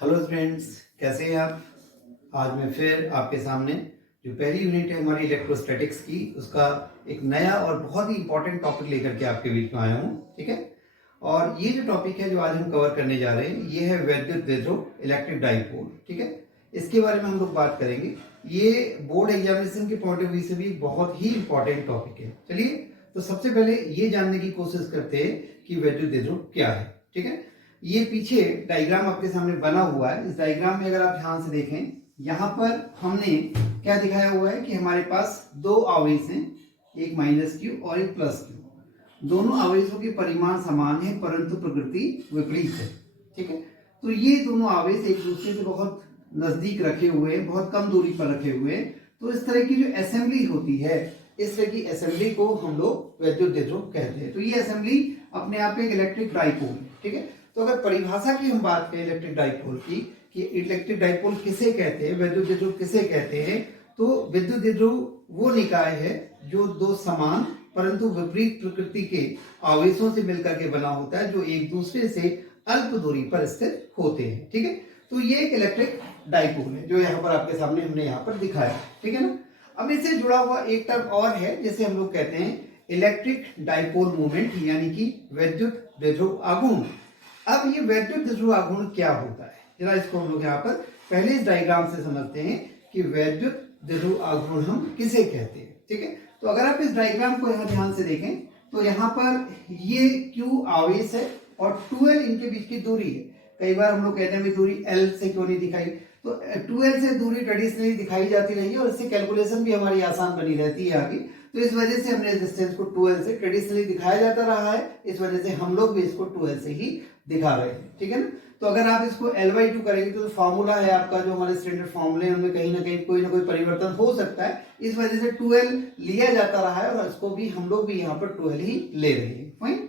Hello friends, कैसे हैं आप। आज मैं फिर आपके सामने जो पहली यूनिट है हमारी इलेक्ट्रोस्टैटिक्स की, उसका एक नया और बहुत ही इंपॉर्टेंट टॉपिक लेकर के आपके बीच में आया हूँ। ठीक है, और ये जो टॉपिक है जो आज हम कवर करने जा रहे हैं, ये है वैद्युत विद्युत इलेक्ट्रिक डाइपोल। ठीक है, इसके बारे में हम लोग बात करेंगे। ये बोर्ड एग्जामिनेशन के पॉइंट ऑफ व्यू से भी बहुत ही इंपॉर्टेंट टॉपिक है। चलिए, तो सबसे पहले ये जानने की कोशिश करते हैं कि वैद्युत विद्युत क्या है। ठीक है, ये पीछे डायग्राम आपके सामने बना हुआ है। इस डायग्राम में अगर आप ध्यान से देखें, यहाँ पर हमने क्या दिखाया हुआ है कि हमारे पास दो आवेश हैं, एक माइनस क्यू और एक प्लस क्यू। दोनों आवेशों के परिमाण समान है परंतु प्रकृति विपरीत है। ठीक है, तो ये दोनों आवेश एक दूसरे से बहुत नजदीक रखे हुए हैं, बहुत कम दूरी पर रखे हुए हैं। तो इस तरह की जो असेंबली होती है, इस तरह की असेंबली को हम लोग वैद्युत विद्युत कहते हैं। तो ये असेंबली अपने आप में एक इलेक्ट्रिक डाइपोल है। ठीक है, तो अगर परिभाषा की हम बात करें इलेक्ट्रिक डाइपोल की, कि इलेक्ट्रिक डाइपोल किसे कहते हैं, विद्युत विद्युत किसे कहते हैं, तो विद्युत विद्युत वो निकाय है जो दो समान परंतु विपरीत प्रकृति के आवेशों से मिलकर के बना होता है, जो एक दूसरे से अल्प दूरी पर स्थित होते हैं। ठीक है, तो ये एक इलेक्ट्रिक डाइपोल है जो यहाँ पर आपके सामने हमने यहाँ पर दिखाया है। ठीक है ना। अब इससे जुड़ा हुआ एक टर्म और है जिसे हम लोग कहते हैं इलेक्ट्रिक डाइपोल मोमेंट, यानी कि विद्युत विद्युत आघूर्ण। अब ये वैद्युत विद्युत आघूर्ण क्या होता है, जरा इसको हम लोग यहाँ पर पहले इस डायग्राम से समझते हैं कि वैद्युत विद्युत आघूर्ण हम किसे कहते हैं। ठीक है, तो अगर आप इस डायग्राम को यहाँ ध्यान से देखें तो यहाँ पर ये Q आवेश है और 2L इनके बीच की दूरी है। कई बार हम लोग कहते हैं दूरी L से क्यों नहीं दिखाई, तो 2L से दूरी ट्रेडिशनली दिखाई जाती रही है और इससे कैलकुलेशन भी हमारी आसान बनी रहती है आगे। तो इस वजह से हमने डिस्टेंस को 2L से ट्रेडिशनली दिखाया जाता रहा है, इस वजह से हम लोग भी इसको 2L से ही दिखा रहे हैं। ठीक है ना। तो अगर आप इसको L/2 करेंगे तो फार्मूला है आपका, जो हमारे स्टैंडर्ड फार्मूले हैं उनमें कहीं ना कोई परिवर्तन हो सकता है, इस वजह से 2L लिया जाता रहा है और इसको भी हम लोग भी यहाँ पर 2L ही ले रहे हैं। फाइन।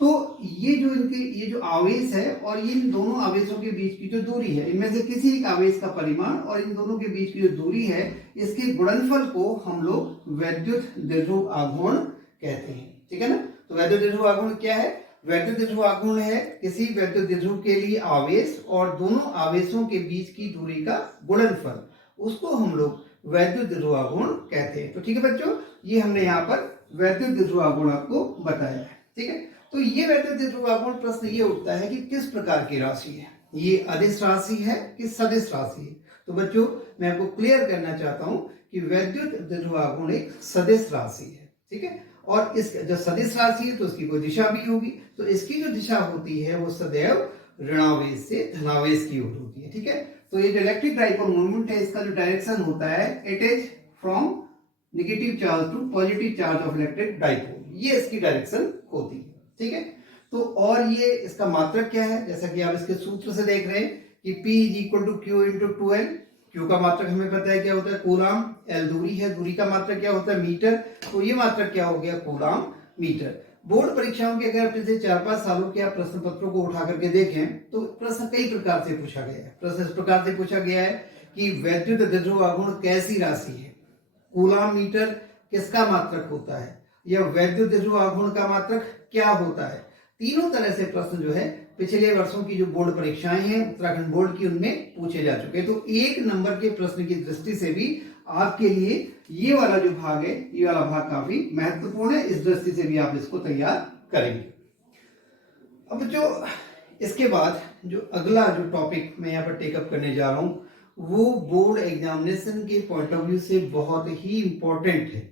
तो ये जो इनके ये जो आवेश है और इन दोनों आवेशों के बीच की जो दूरी है, इनमें से किसी एक आवेश का परिमाण और इन दोनों के बीच की जो दूरी है, इसके गुणनफल को हम लोग वैद्युत विद्युत आघूर्ण कहते हैं। ठीक है ना। तो वैद्युत विद्युत आघूर्ण क्या है, वैद्युत विद्युत आघूर्ण है किसी वैद्युत विद्युत के लिए आवेश और दोनों आवेशों के बीच की दूरी का गुणनफल, उसको हम लोग वैद्युत विद्युत आघूर्ण कहते हैं। तो ठीक है बच्चों, ये हमने यहाँ पर वैद्युत विद्युत आघूर्ण आपको बताया है। ठीक है, तो ये वैद्युत विद्युत आघूर्ण प्रश्न ये उठता है कि किस प्रकार की राशि है, ये अदिश राशि है कि सदिश राशि है। तो बच्चों, मैं आपको क्लियर करना चाहता हूं कि वैद्युत विद्युत आघूर्ण एक सदिश राशि है। ठीक है, और इस जो सदिश राशि है तो उसकी कोई दिशा भी होगी, तो इसकी जो दिशा होती है वो सदैव ऋणावेश से धनावेश की ओर होती है। ठीक है, तो ये जो इलेक्ट्रिक डाइपोल मूवमेंट है, इसका जो डायरेक्शन होता है, it is from negative charge to positive charge of electric dipole, ये इसकी डायरेक्शन होती है। ठीक है, तो और ये इसका मात्रक क्या है, जैसा कि आप इसके सूत्र से देख रहे हैं कि P = Q × 2L। Q का मात्रक हमें पता है क्या होता है, कूलाम। L दूरी है, दूरी का मात्रक क्या होता है, मीटर। तो ये मात्रक क्या हो गया, कूलाम मीटर। बोर्ड परीक्षाओं के अगर पिछले 4-5 सालों के आप प्रश्न पत्रों को उठा करके देखें तो प्रश्न कई प्रकार से पूछा गया है। प्रश्न इस प्रकार से पूछा गया है कि वैद्युत विद्युत आघूर्ण कैसी राशि है, कूलाम मीटर किसका मात्रक होता है, या वैद्युत विद्युत आघूर्ण का मात्रक क्या होता है। तीनों तरह से प्रश्न जो है पिछले वर्षों की जो बोर्ड परीक्षाएं हैं उत्तराखंड बोर्ड की, उनमें पूछे जा चुके हैं। तो एक नंबर के प्रश्न की दृष्टि से भी आपके लिए ये वाला जो भाग है, ये वाला भाग काफी महत्वपूर्ण है, इस दृष्टि से भी आप इसको तैयार करेंगे। अब जो इसके बाद जो अगला जो टॉपिक मैं यहाँ पर टेकअप करने जा रहा हूं वो बोर्ड एग्जामिनेशन के पॉइंट ऑफ व्यू से बहुत ही इंपॉर्टेंट है,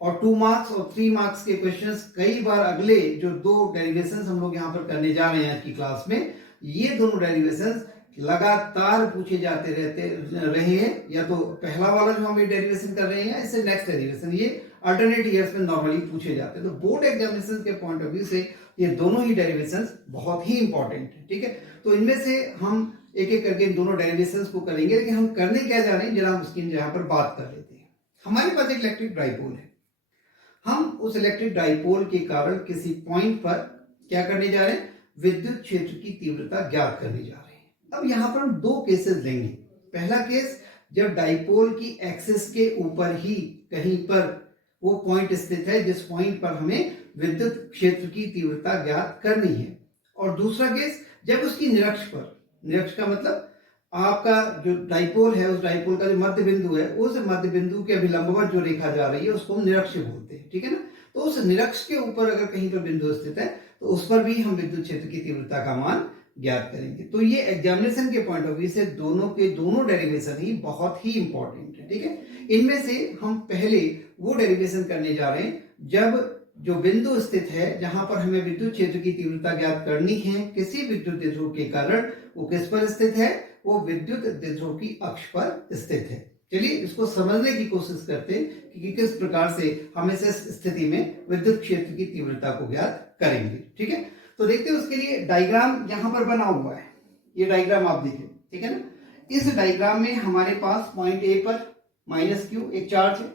और 2 मार्क्स और 3 मार्क्स के क्वेश्चंस कई बार अगले जो दो डेरिवेशंस हम लोग यहाँ पर करने जा रहे हैं आज की क्लास में, ये दोनों डेरिवेशंस लगातार पूछे जाते रहे हैं। या तो पहला वाला जो हम ये डेरिवेशन कर रहे हैं, इससे नेक्स्ट डेरिवेशन, ये अल्टरनेट ईयर्स में नॉर्मली पूछे जाते हैं। तो बोर्ड एग्जामिनेशन के पॉइंट ऑफ व्यू से ये दोनों ही डेरिवेशंस बहुत ही इंपॉर्टेंट है। ठीक है, तो इनमें से हम एक एक करके इन दोनों डेरिवेशंस को करेंगे, लेकिन हम करने क्या जा रहे हैं जरा हम उसकी यहाँ पर बात कर लेते हैं। हमारे पास एक इलेक्ट्रिक डाइपोल है, हम उस इलेक्ट्रिक डाइपोल के कारण किसी पॉइंट पर क्या करने जा रहे हैं, विद्युत क्षेत्र की तीव्रता ज्ञात करने जा रहे हैं। अब यहां पर हम दो केसेस लेंगे। पहला केस, जब डाइपोल की एक्सिस के ऊपर ही कहीं पर वो पॉइंट स्थित है जिस पॉइंट पर हमें विद्युत क्षेत्र की तीव्रता ज्ञात करनी है, और दूसरा केस जब उसकी निरक्ष पर निरक्ष का मतलब आपका जो डाइपोल है, उस डाइपोल का जो मध्य बिंदु है, उस मध्य बिंदु के अभिलंबवत जो रेखा जा रही है उसको हम निरक्ष बोलते हैं, ठीक है ना। तो उस निरक्ष के ऊपर अगर कहीं पर बिंदु स्थित है तो उस पर भी हम विद्युत क्षेत्र की तीव्रता का मान ज्ञात करेंगे। तो ये एग्जामिनेशन के पॉइंट ऑफ व्यू से दोनों के दोनों डेरिवेशन ही बहुत ही इंपॉर्टेंट है, ठीक है। इनमें से हम पहले वो डेरिवेशन करने जा रहे हैं जब जो बिंदु स्थित है जहां पर हमें विद्युत क्षेत्र की तीव्रता ज्ञात करनी है किसी विद्युत द्विध्रुव के कारण, वो किस पर स्थित है, वो विद्युत द्विध्रुव की अक्ष पर स्थित है। चलिए इसको समझने की कोशिश करते हैं कि किस प्रकार से हम इस स्थिति में विद्युत क्षेत्र की तीव्रता को ज्ञात करेंगे, ठीक है। तो देखते हैं उसके लिए डायग्राम यहां पर बना हुआ है, ये डायग्राम आप देखें, ठीक है ना। इस डायग्राम में हमारे पास पॉइंट ए पर माइनस क्यू एक चार्ज है,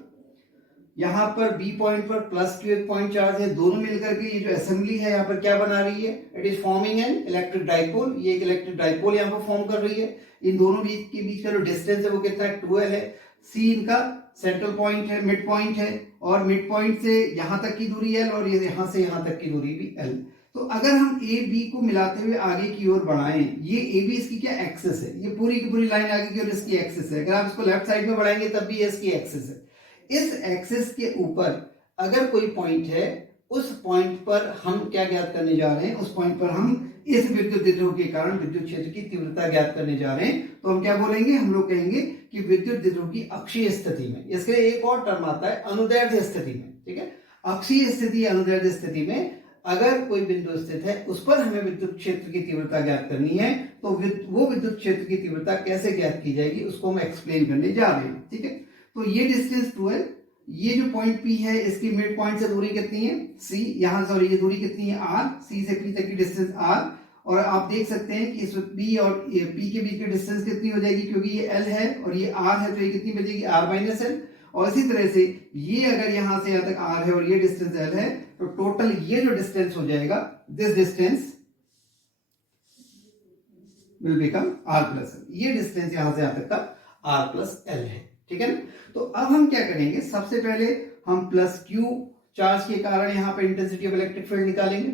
यहाँ पर बी पॉइंट पर प्लस क्यू एक पॉइंट चार्ज है। दोनों मिलकर के ये जो असेंबली है यहाँ पर क्या बना रही है, it is forming an electric dipole. ये एक इलेक्ट्रिक डाइपोल यहाँ पर फॉर्म कर रही है। इन दोनों के बीच का जो डिस्टेंस है वो कितना है, 12 है। सी इनका सेंट्रल पॉइंट है, मिड पॉइंट है, और मिड पॉइंट से यहाँ तक की दूरी एल, और ये यहाँ से यहाँ तक की दूरी भी एल। तो अगर हम ए बी को मिलाते हुए आगे की ओर बढ़ाएं, ये ए बी इसकी क्या एक्सिस है, ये पूरी की पूरी लाइन आगे की ओर इसकी एक्सिस है। अगर आप इसको लेफ्ट साइड में बढ़ाएंगे तब भी इसकी एक्सिस है। इस एक्सिस के ऊपर अगर कोई पॉइंट है, उस पॉइंट पर हम क्या ज्ञात करने जा रहे हैं, उस पॉइंट पर हम इस विद्युत द्विध्रुव के कारण विद्युत क्षेत्र की तीव्रता ज्ञात करने जा रहे हैं। तो हम क्या बोलेंगे, हम लोग कहेंगे कि विद्युत द्विध्रुव की अक्षीय स्थिति में, इसके लिए एक और टर्म आता है अनुदैर्ध्य स्थिति में, ठीक है। अक्षीय स्थिति अनुदैर्ध्य स्थिति में अगर कोई बिंदु स्थित है उस पर हमें विद्युत क्षेत्र की तीव्रता ज्ञात करनी है, तो वो विद्युत क्षेत्र की तीव्रता कैसे ज्ञात की जाएगी उसको हम एक्सप्लेन करने जा रहे हैं, ठीक है। तो ये डिस्टेंस 12, ये जो पॉइंट P है इसकी मिड पॉइंट से दूरी कितनी है C, यहाँ सॉरी ये दूरी कितनी है R, C से P तक की डिस्टेंस R। और आप देख सकते हैं कि इस P और P के बीच की डिस्टेंस कितनी हो जाएगी, क्योंकि ये L है और ये R है, तो ये कितनी बचेगी R माइनस L। और इसी तरह से ये अगर यहाँ से यहाँ तक R है और ये डिस्टेंस L है, तो टोटल ये जो डिस्टेंस हो जाएगा, this distance will become R plus L। ये डिस्टेंस यहाँ से यहाँ तक का R प्लस L है, ठीक है ना। तो अब हम क्या करेंगे, सबसे पहले हम प्लस क्यू चार्ज के कारण यहाँ पे इंटेंसिटी ऑफ इलेक्ट्रिक फील्ड निकालेंगे।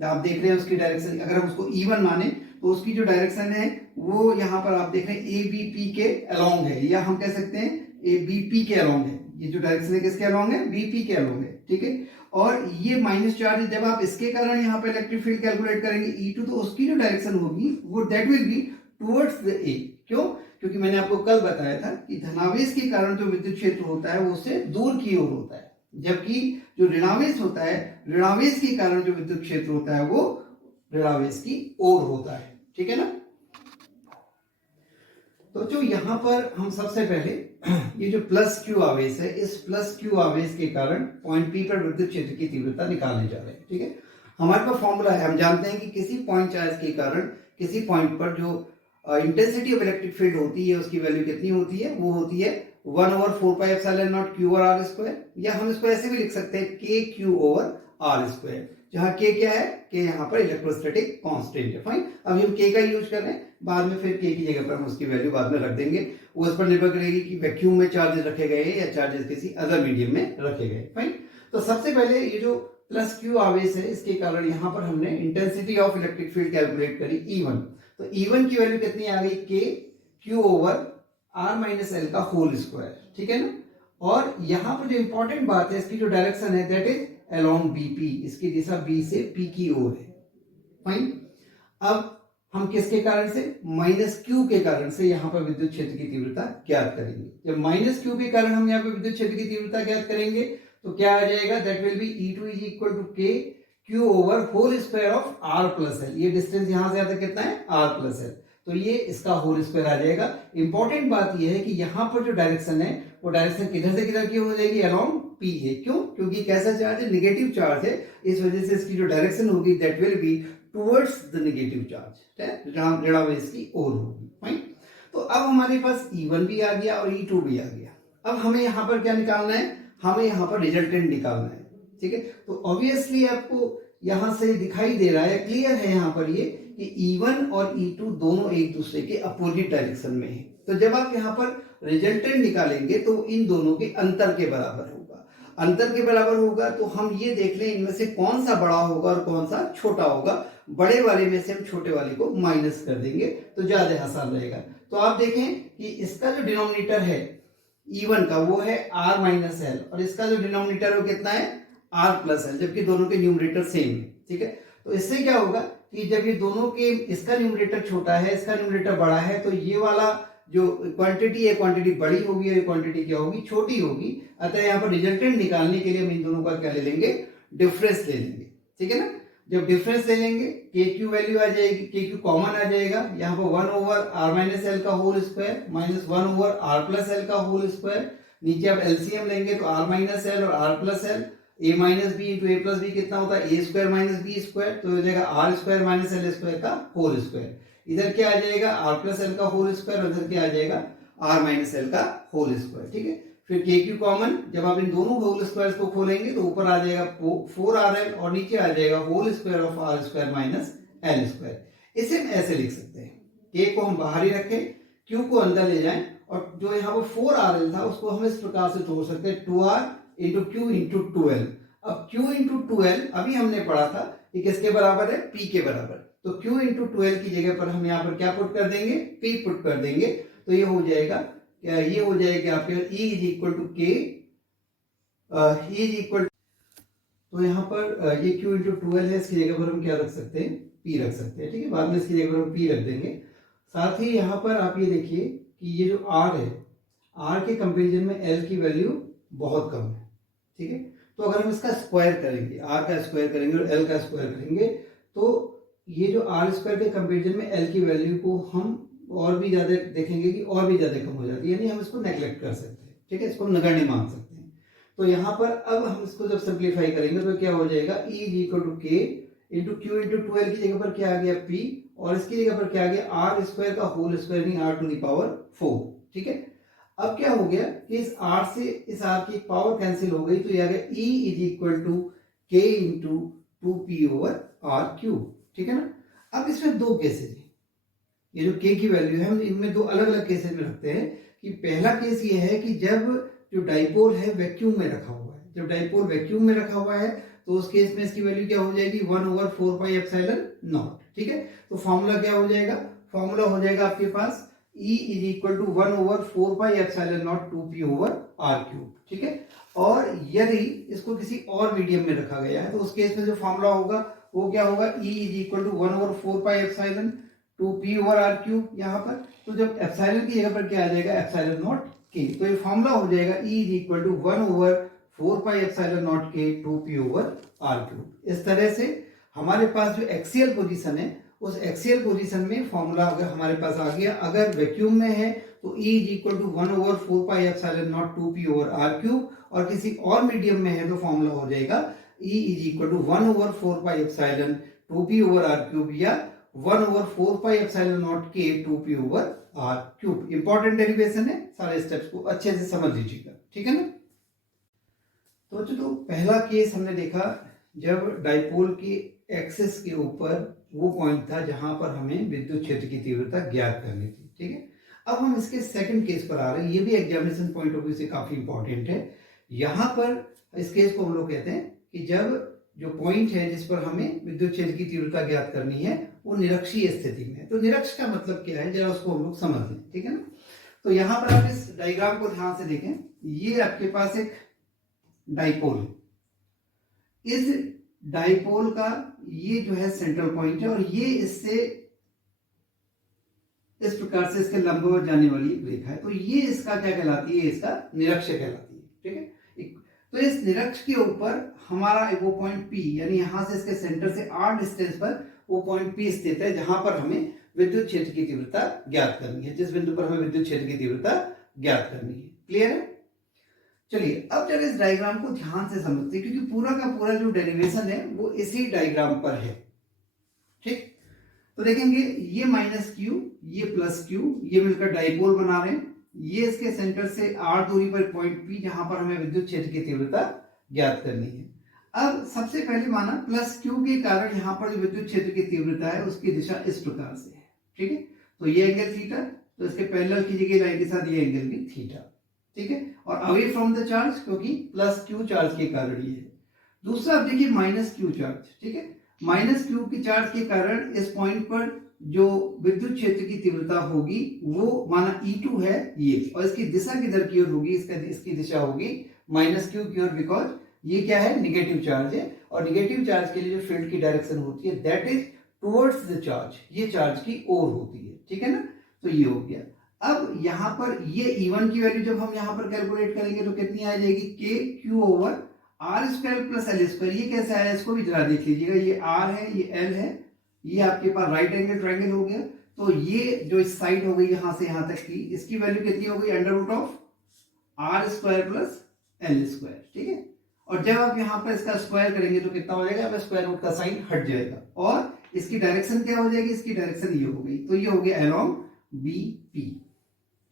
आप देख रहे हैं उसकी डायरेक्शन, अगर हम उसको E1 माने तो उसकी जो डायरेक्शन है वो यहाँ पर आप देख रहे हैं ABP के अलोंग है, या हम कह सकते हैं ABP के अलोंग है। ये जो डायरेक्शन है किसके अलोंग है, BP के अलोंग है, ठीक है। और ये माइनस चार्ज, जब आप इसके कारण यहाँ पे इलेक्ट्रिक फील्ड कैलकुलेट करेंगे E2, तो उसकी जो डायरेक्शन होगी वो that will be towards the A। क्यों, क्योंकि मैंने आपको कल बताया था कि धनावेश के कारण जो विद्युत क्षेत्र होता है वो उससे दूर की ओर होता है, जबकि जो ऋणावेश होता है, ऋणावेश के कारण जो विद्युत क्षेत्र होता है वो ऋणावेश की ओर होता है, ठीक है ना। तो जो यहाँ पर हम सबसे पहले ये जो प्लस क्यू आवेश है, इस प्लस क्यू आवेश के कारण पॉइंट P पर विद्युत क्षेत्र की तीव्रता निकालने जा रहे हैं, ठीक है। हमारे पास फॉर्मूला है, हम जानते हैं कि किसी पॉइंट चार्ज के कारण किसी पॉइंट पर जो इंटेंसिटी ऑफ इलेक्ट्रिक फील्ड होती है उसकी वैल्यू कितनी होती है, वो होती है 1/4πε0 Q ओवर R स्क्वायर, या हम इसको ऐसे भी लिख सकते हैं KQ ओवर R स्क्वायर, जहां K क्या है, K यहाँ पर इलेक्ट्रोस्टैटिक कांस्टेंट है। फाइन, अभी हम K का यूज कर रहे हैं, बाद में फिर K की जगह पर हम उसकी वैल्यू बाद में रख देंगे। वो इस पर निर्भर करेगी कि वैक्यूम में चार्जेस रखे गए या चार्जेस किसी अदर मीडियम में रखे गए। फाइन, तो सबसे पहले ये जो प्लस क्यू आवेश है इसके कारण यहाँ पर हमने intensity of electric field calculate करी E1। तो E1 की वैल्यू कितनी आ गई, KQ over R minus L का होल स्क्वायर, ठीक है ना। और यहाँ पर जो इंपॉर्टेंट बात है, इसकी जो डायरेक्शन है दैट इज अलोंग BP, इसकी दिशा B से P की ओर है। फाइन, अब हम किसके कारण से, माइनस क्यू के कारण से यहाँ पर विद्युत क्षेत्र की तीव्रता ज्ञात करेंगे। जब माइनस क्यू के कारण हम यहाँ पर विद्युत क्षेत्र की तीव्रता ज्ञात करेंगे तो क्या आ जाएगा, that will be E2 is equal to KQ over whole square of R plus L। ये डिस्टेंस यहाँ से यहाँ तक कितना है, R प्लस L, तो ये इसका होल स्क्वायर आ जाएगा। इंपॉर्टेंट बात ये है कि यहाँ पर जो डायरेक्शन है वो डायरेक्शन किधर से किधर की हो जाएगी, अलोंग PA। क्यों, क्योंकि कैसा चार्ज है, नेगेटिव चार्ज है, इस वजह से इसकी जो डायरेक्शन होगी that will be towards the negative charge, ऋणावेश की ओर होगी। फाइन, तो अब हमारे पास E1 भी आ गया और E2 भी आ गया। अब हमें यहाँ पर क्या निकालना है, हमें यहाँ पर रिजल्टेंट निकालना है, ठीक है। तो ऑब्वियसली आपको यहाँ से दिखाई दे रहा है, क्लियर है यहाँ पर ये कि E1 और E2 दोनों एक दूसरे के अपोजिट डायरेक्शन में है। तो जब आप यहाँ पर रिजल्टेंट निकालेंगे तो इन दोनों के अंतर के बराबर होगा। अंतर के बराबर होगा तो हम ये देख लें इनमें से कौन सा बड़ा होगा और कौन सा छोटा होगा। बड़े वाले में से हम छोटे वाले को माइनस कर देंगे तो ज्यादा आसान रहेगा। तो आप देखें कि इसका जो डिनोमिनेटर है E1 का वो है R माइनस एल और इसका जो डिनोमिनेटर है वो कितना है R प्लस एल, जबकि दोनों के न्यूमरेटर सेम है। ठीक है, तो इससे क्या होगा कि जब ये दोनों के, इसका न्यूमरेटर छोटा है इसका न्यूमरेटर बड़ा है, तो ये वाला जो क्वांटिटी है क्वांटिटी बड़ी होगी और ये क्वांटिटी क्या होगी, छोटी होगी। अतः यहाँ पर रिजल्टेंट निकालने के लिए हम इन दोनों का क्या ले लेंगे, डिफरेंस ले लेंगे। ठीक है ना, जब डिफरेंस ले लेंगे के क्यू वैल्यू आ जाएगी, के क्यू कॉमन आ जाएगा, यहाँ पर 1 ओवर आर माइनस एल का whole square minus 1 over R plus L का होल स्क्वायर। नीचे आप एलसीएम लेंगे तो आर माइनस एल और R plus L, A minus B into A plus B कितना होता है, A square minus B square, तो हो जाएगा R square minus L square का होल स्क्वायर। इधर क्या आ जाएगा, आर प्लस एल का होल स्क्वायर और इधर क्या आ जाएगा, आर माइनस एल का होल स्क्वायर। ठीक है, फिर के क्यू कॉमन, जब आप इन दोनों होल स्क्वायर्स को खोलेंगे तो ऊपर आ जाएगा 4rl और नीचे आ जाएगा whole square of R square minus L square. इसे हम ऐसे लिख सकते हैं, के को हम बाहर ही रखें, क्यू को अंदर ले जाएं और जो यहाँ पर 4rl था उसको हम इस प्रकार से तोड़ सकते हैं 2r into Q into 2l। अब q इंटू 2l अभी हमने पढ़ा था कि किसके बराबर है, p के बराबर, तो q इंटू 2l की जगह पर हम यहाँ पर क्या पुट कर देंगे, p पुट कर देंगे। तो ये हो जाएगा क्या, ये हो जाएगा आपके E इज इक्वल टू के, E इज इक्वल, तो यहाँ पर ये Q इंटू 2l है, इसकी जगह पर हम क्या रख सकते हैं, P रख सकते हैं। ठीक है, बाद में इसकी जगह पर हम P रख देंगे। साथ ही यहाँ पर आप ये देखिए कि ये जो R है, R के कंपेरिजन में L की वैल्यू बहुत कम है। ठीक है, तो अगर हम इसका स्क्वायर करेंगे, R का स्क्वायर करेंगे और L का स्क्वायर करेंगे, तो ये जो R स्क्वायर के कंपेरिजन में L की वैल्यू को हम और भी ज्यादा देखेंगे कि और भी ज्यादा कम हो जाती है, यानी हम इसको नेग्लेक्ट कर सकते हैं। ठीक है, इसको नगण्य मान सकते हैं। तो यहाँ पर अब हम इसको जब सिंप्लीफाई करेंगे तो क्या हो जाएगा, E is equal to K into Q into 2l की जगह पर क्या आ गया P और इसकी जगह पर क्या आ गया आर स्क्वायर का होल स्क्वायर यानी r टू द पावर 4। ठीक है, अब क्या हो गया कि इस r से इस r की पावर कैंसिल हो गई, तो ये आ गया E is equal to K into 2p over r cube. ठीक है ना, अब इसमें दो केसेज है, ये जो k की वैल्यू है हम इनमें दो अलग अलग केसेस में रखते हैं। कि पहला केस ये है कि जब जो डाइपोल है वैक्यूम में रखा हुआ है, जब डाइपोल वैक्यूम में रखा हुआ है तो उस केस में इसकी वैल्यू क्या हो जाएगी, 1 ओवर 4 पाई एप्सिलॉन नॉट। ठीक है, तो फॉर्मूला क्या हो जाएगा, फॉर्मूला हो जाएगा आपके पास E is equal to 1 over 4 pi epsilon naught 2p over r cube. ठीक है, और यदि इसको किसी और मीडियम में रखा गया है तो उस केस में जो फॉर्मूला होगा वो क्या होगा, E is equal to 1 over 4 pi epsilon 2p over r cube यहाँ पर। तो जब एप्सिलॉन की जगह पर क्या आ जाएगा, एप्सिलॉन नॉट k, तो ये फॉर्मूला हो जाएगा E is equal to 1 over 4 pi epsilon naught k 2p over r cube. इस तरह से हमारे पास जो एक्सियल पोजीशन है उस एक्सियल पोजीशन में फॉर्मूला अगर हमारे पास आ गया, अगर वैक्यूम में है तो E is equal to 1 over 4 pi epsilon naught 2p over r cube, और किसी और मीडियम में है तो फॉर्मूला हो जाएगा E is equal to 1 over 4 pi epsilon 2p over r cube या 1 over 4 pi epsilon naught k 2p over r cube. Important derivation है, सारे स्टेप्स को अच्छे से समझ लीजिएगा। ठीक है ना, तो चलो पहला केस हमने देखा जब डाइपोल के एक्सिस के ऊपर वो पॉइंट था जहां पर हमें विद्युत क्षेत्र की तीव्रता ज्ञात करनी थी। ठीक है, अब हम इसके सेकंड केस पर आ रहे हैं, ये भी एग्जामिनेशन पॉइंट ऑफ व्यू से काफी इंपॉर्टेंट है। यहां पर इस केस को हम लोग कहते हैं कि जब जो पॉइंट है जिस पर हमें विद्युत क्षेत्र की तीव्रता ज्ञात करनी है वो निरक्षीय स्थिति में है। तो निरक्ष का मतलब क्या है, जरा उसको हम लोग समझ लें। ठीक है ना, तो यहाँ पर आप इस डायग्राम को ध्यान से देखें, ये आपके पास एक डाइपोल है, इस डाइपोल का ये जो है सेंट्रल पॉइंट है और ये इससे इस प्रकार से इसके लंबवत जाने वाली एक रेखा है, तो ये इसका क्या कहलाती है, इसका निरक्ष कहलाती है। ठीक है, तो इस निरक्ष के ऊपर हमारा वो पॉइंट P, यानी यहां से इसके सेंटर से r डिस्टेंस पर वो पॉइंट P स्थित है जहां पर हमें विद्युत क्षेत्र की तीव्रता ज्ञात करनी है, जिस बिंदु पर हमें विद्युत क्षेत्र की तीव्रता ज्ञात करनी है। क्लियर है, चलिए अब जरा इस डायग्राम को ध्यान से समझते हैं क्योंकि पूरा का पूरा जो डेरिवेशन है वो इसी डायग्राम पर है। ठीक, तो देखेंगे ये माइनस क्यू, ये प्लस क्यू, ये मिलकर डाइपोल बना रहे हैं, ये इसके सेंटर से r दूरी पर पॉइंट P जहां पर हमें विद्युत क्षेत्र की तीव्रता ज्ञात करनी है। अब सबसे पहले माना प्लस क्यू के कारण यहाँ पर जो विद्युत क्षेत्र की तीव्रता है उसकी दिशा इस प्रकार से है। ठीक है, तो ये एंगल थीटा, तो इसके पैरेलल कीजिएगा लाइन के साथ ये एंगल भी थीटा। ठीक है, और अवे फ्रॉम द चार्ज क्योंकि प्लस क्यू चार्ज के कारण ये है। दूसरा अब देखिए माइनस क्यू चार्ज। ठीक है, माइनस क्यू की चार्ज के कारण इस पॉइंट पर जो विद्युत क्षेत्र की तीव्रता होगी वो माना E2 है ये, और इसकी दिशा किधर की ओर होगी, इसकी दिशा होगी माइनस क्यू की ओर, बिकॉज ये क्या है, निगेटिव चार्ज है, और निगेटिव चार्ज के लिए जो फील्ड की डायरेक्शन होती है that is towards the charge, ये चार्ज की ओर होती है, ठीक है ना। तो ये हो गया। अब यहाँ पर ये E1 की वैल्यू जब हम यहाँ पर कैलकुलेट करेंगे तो कितनी आ जाएगी, K Q over R square plus L square. ये कैसे आया इसको भी जरा देख लीजिएगा, ये आर है, ये एल है, ये आपके पास राइट एंगल ट्रायंगल हो गया, तो ये जो इस साइड हो गई यहां से यहां तक की, इसकी वैल्यू कितनी हो गई, under root of R square plus L square, ठीक है। और जब आप यहाँ पर इसका स्क्वायर करेंगे तो कितना हो जाएगा, अब स्क्वायर रूट का साइन हट जाएगा, और इसकी डायरेक्शन क्या हो जाएगी, इसकी डायरेक्शन ये हो गई, तो ये हो गया अलोंग बी पी,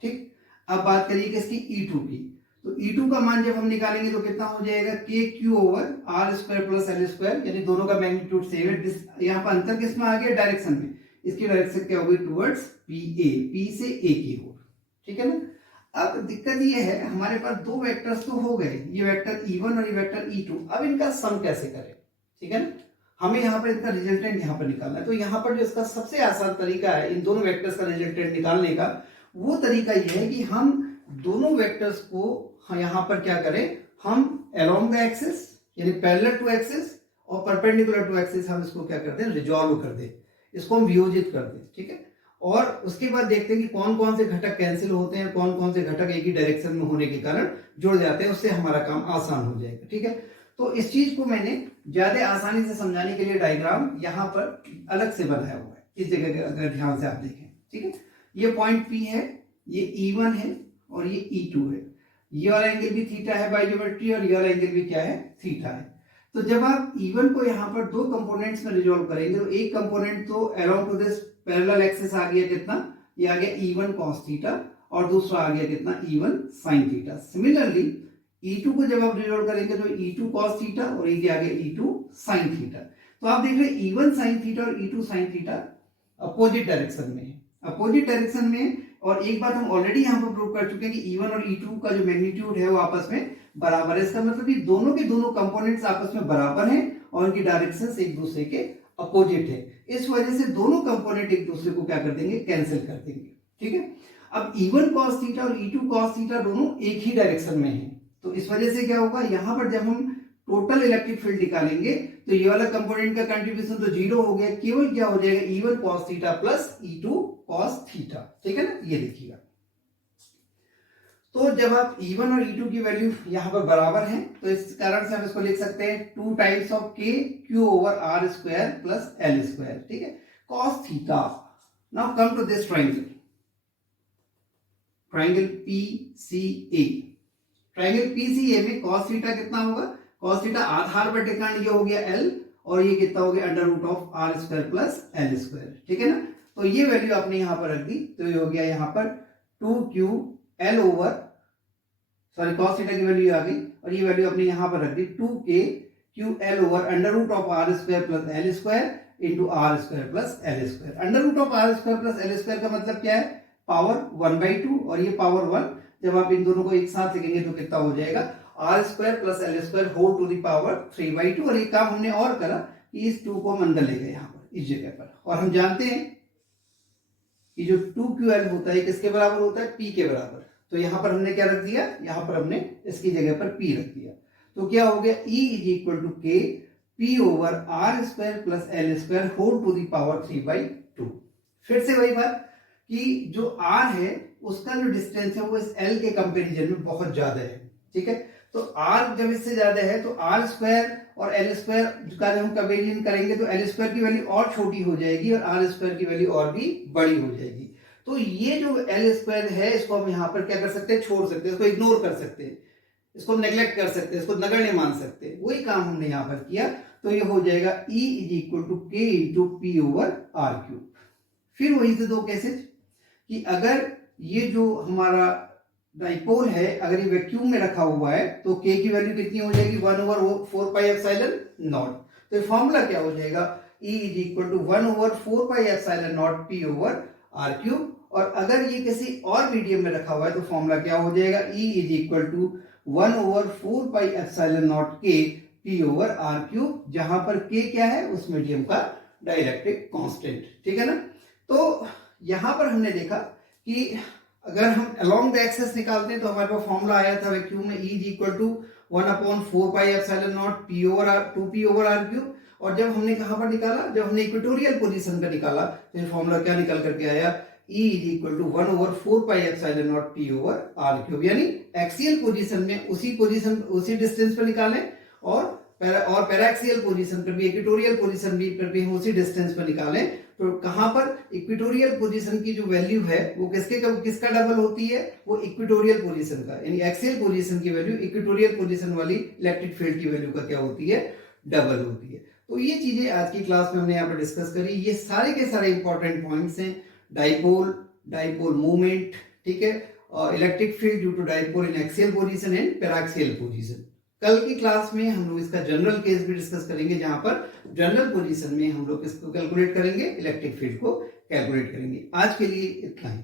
ठीक। अब बात करिए इसकी E2 की, तो E2 का मान जब हम निकालेंगे तो कितना हो जाएगा, K Q over R square plus L square, यानी दोनों का मैग्नीट्यूड सेम है, यहाँ पर अंतर किसमें आ गया, डायरेक्शन में, इसकी डायरेक्शन क्या होगी, टुवर्ड्स पी ए, पी से ए की ओर, ठीक है ना। अब दिक्कत ये है हमारे पास दो वेक्टर्स तो हो गए, ये वेक्टर E1 और ये वेक्टर E2, अब इनका सम कैसे करें, ठीक है ना। हमें यहाँ पर इनका रिजल्टेंट यहाँ पर निकालना है, तो यहाँ पर जो इसका सबसे आसान तरीका है इन दोनों वेक्टर्स का रिजल्टेंट निकालने का, वो तरीका यह है कि हम दोनों वेक्टर्स को यहाँ पर क्या करें, हम अलोंग द एक्सिस यानी पैरेलल टू एक्सिस और परपेंडिकुलर टू एक्सिस हम इसको क्या करते हैं, रिजॉल्व कर दें, इसको हम वियोजित कर दें, ठीक है। और उसके बाद देखते हैं कि कौन कौन से घटक कैंसिल होते हैं, कौन कौन से घटक एक ही डायरेक्शन में होने के कारण जुड़ जाते हैं, उससे हमारा काम आसान हो जाएगा, ठीक है। तो इस चीज को मैंने ज्यादा आसानी से समझाने के लिए डायग्राम यहाँ पर अलग से बनाया हुआ है, इस जगह अगर ध्यान से आप देखें, ठीक है। ये पॉइंट P है, ये E1 है और ये E2 है, ये वाला एंगल भी थीटा है बाय ज्योमेट्री, और ये वाला एंगल भी क्या है, थीटा है। तो जब आप E1 को यहाँ पर दो कंपोनेंट्स में रिजॉल्व करेंगे तो एक कंपोनेंट तो along to this parallel axis आ गया कितना, ये आ गया E1 cos थीटा, और दूसरा आ गया कितना, E1 sin theta. Similarly E2 को जब आप रिजॉल्व करेंगे तो E2 cos थीटा और ये आ गया E2 sin थीटा। तो आप देख रहे हैं E1 sin थीटा और E2 sin theta opposite direction में है, अपोजिट डायरेक्शन में। और एक बात हम ऑलरेडी यहाँ पर प्रूव कर चुके हैं कि E1 और E2 का जो मैग्नीट्यूड है वो आपस में बराबर है, इसका मतलब कि दोनों के दोनों कंपोनेंट्स आपस में बराबर हैं और उनकी डायरेक्शंस एक दूसरे के अपोजिट है, इस वजह से दोनों कंपोनेंट एक दूसरे को क्या कर देंगे, कैंसिल कर देंगे, ठीक है। अब E1 cos थीटा और E2 cos थीटा दोनों एक ही डायरेक्शन में है, तो इस वजह से क्या होगा, यहाँ पर जब हम टोटल इलेक्ट्रिक फील्ड निकालेंगे तो ये वाला कंपोनेंट का कंट्रीब्यूशन तो जीरो हो गया, केवल क्या हो जाएगा, E1 cos theta plus E2 cos theta, ठीक है ना। ये देखिएगा, तो जब आप E1 और E2 की वैल्यू यहाँ पर बराबर हैं तो इस कारण से हम इसको लिख सकते हैं 2 times of K Q over R square plus L square, ठीक है, cos theta. Now come to this triangle, triangle PCA, triangle PCA में cos थीटा कितना होगा, cos थीटा आधार पर टेकान ये हो गया L, और ये कितना हो गया, under root of R square plus L square, ठीक है ना। तो ये वैल्यू आपने यहां पर रख दी, तो ये हो गया यहाँ पर 2QL over, sorry cos theta की वैल्यू आ गई, और ये वैल्यू आपने यहां पर रख दी 2KQL over under root of R square plus L square into R square plus L square. Under root of R square plus L square का मतलब क्या है, पावर 1/2, और ये पावर 1, जब आप इन दोनों को एक साथ लिखेंगे तो कितना हो जाएगा, R square plus L square whole to the power 3/2। और एक काम हमने और करा कि इस 2 को हम अंदर ले गए यहाँ पर इस जगह पर, और हम जानते हैं कि जो 2QL होता है किसके बराबर होता है, P के बराबर, तो यहां पर हमने क्या रख दिया, यहां पर हमने इसकी जगह पर P रख दिया, तो क्या हो गया, E is equal to K P over R square plus L square whole to the power 3/2। फिर से वही बात कि जो R है उसका जो डिस्टेंस है वो इस L के कंपेरिजन में बहुत ज्यादा है, ठीक है। तो R जब इससे ज्यादा है तो आर स्क्वायर और एल स्क्वायर का हम कंपेरिजन करेंगे तो एल स्क्वायर की वैल्यू और छोटी हो जाएगी और आर स्क्वायर की वैल्यू और भी बड़ी हो जाएगी। तो ये जो एल स्क्वायर है इसको हम यहाँ पर क्या कर सकते हैं, छोड़ सकते हैं, इसको इग्नोर कर सकते हैं, इसको नेग्लेक्ट कर सकते हैं, इसको नगण्य मान सकते हैं, वही काम हमने यहाँ पर किया। तो ये हो जाएगा E is equal to K into P over R cube. फिर वही से दो केसेस कि अगर ये जो हमारा डाइपोल है अगर ये वैक्यूम में रखा हुआ है तो k की वैल्यू कितनी हो जाएगी, 1 ओवर 4 पाई एप्सिलॉन नॉट। तो फॉर्मूला क्या हो जाएगा, E is equal to 1 over 4 pi epsilon naught p over R cube. और अगर ये किसी और मीडियम में रखा हुआ है तो फॉर्मूला क्या हो जाएगा, E is equal to 1 over 4 pi epsilon naught k P/r³, जहां पर K क्या है, उस मीडियम का डाइलेक्ट्रिक कांस्टेंट, ठीक है ना। तो यहां पर हमने देखा कि अगर हम अलोंग द एक्सेस निकालते हैं तो हमारे पास फॉर्मूला आया था वैक्यूम में, E is equal to 1/4πε0 2p/r³। और जब हमने कहां पर निकाला, जब हमने इक्वेटोरियल पोजीशन का निकाला तो ये फॉर्मूला क्या निकल करके आया, E is equal to 1/4πε0 p/r³। यानी एक्सियल पोजीशन में उसी डिस्टेंस पर निकालें और पैराक्सियल पोजीशन पर भी, इक्वेटोरियल पोजीशन पर भी हम उसी डिस्टेंस पर निकालें। तो कहां पर इक्वेटोरियल पोजीशन की जो वैल्यू है वो किसका डबल होती है, वो इक्वेटोरियल पोजीशन का, यानी एक्सियल पोजीशन की वैल्यू इक्वेटोरियल पोजीशन वाली इलेक्ट्रिक फील्ड की वैल्यू का क्या होती है, डबल होती है। तो ये चीजें आज की क्लास में हमने यहाँ पर डिस्कस करी। ये सारे के सारे इंपॉर्टेंट पॉइंट्स हैं, डाइपोल मूवमेंट, ठीक है, और electric field due to dipole in axial position and paraxial position. कल की क्लास में हम लोग इसका जनरल केस भी डिस्कस करेंगे, जहां पर जनरल पोजीशन में हम लोग इसको कैलकुलेट करेंगे, इलेक्ट्रिक फील्ड को कैलकुलेट करेंगे। आज के लिए इतना ही।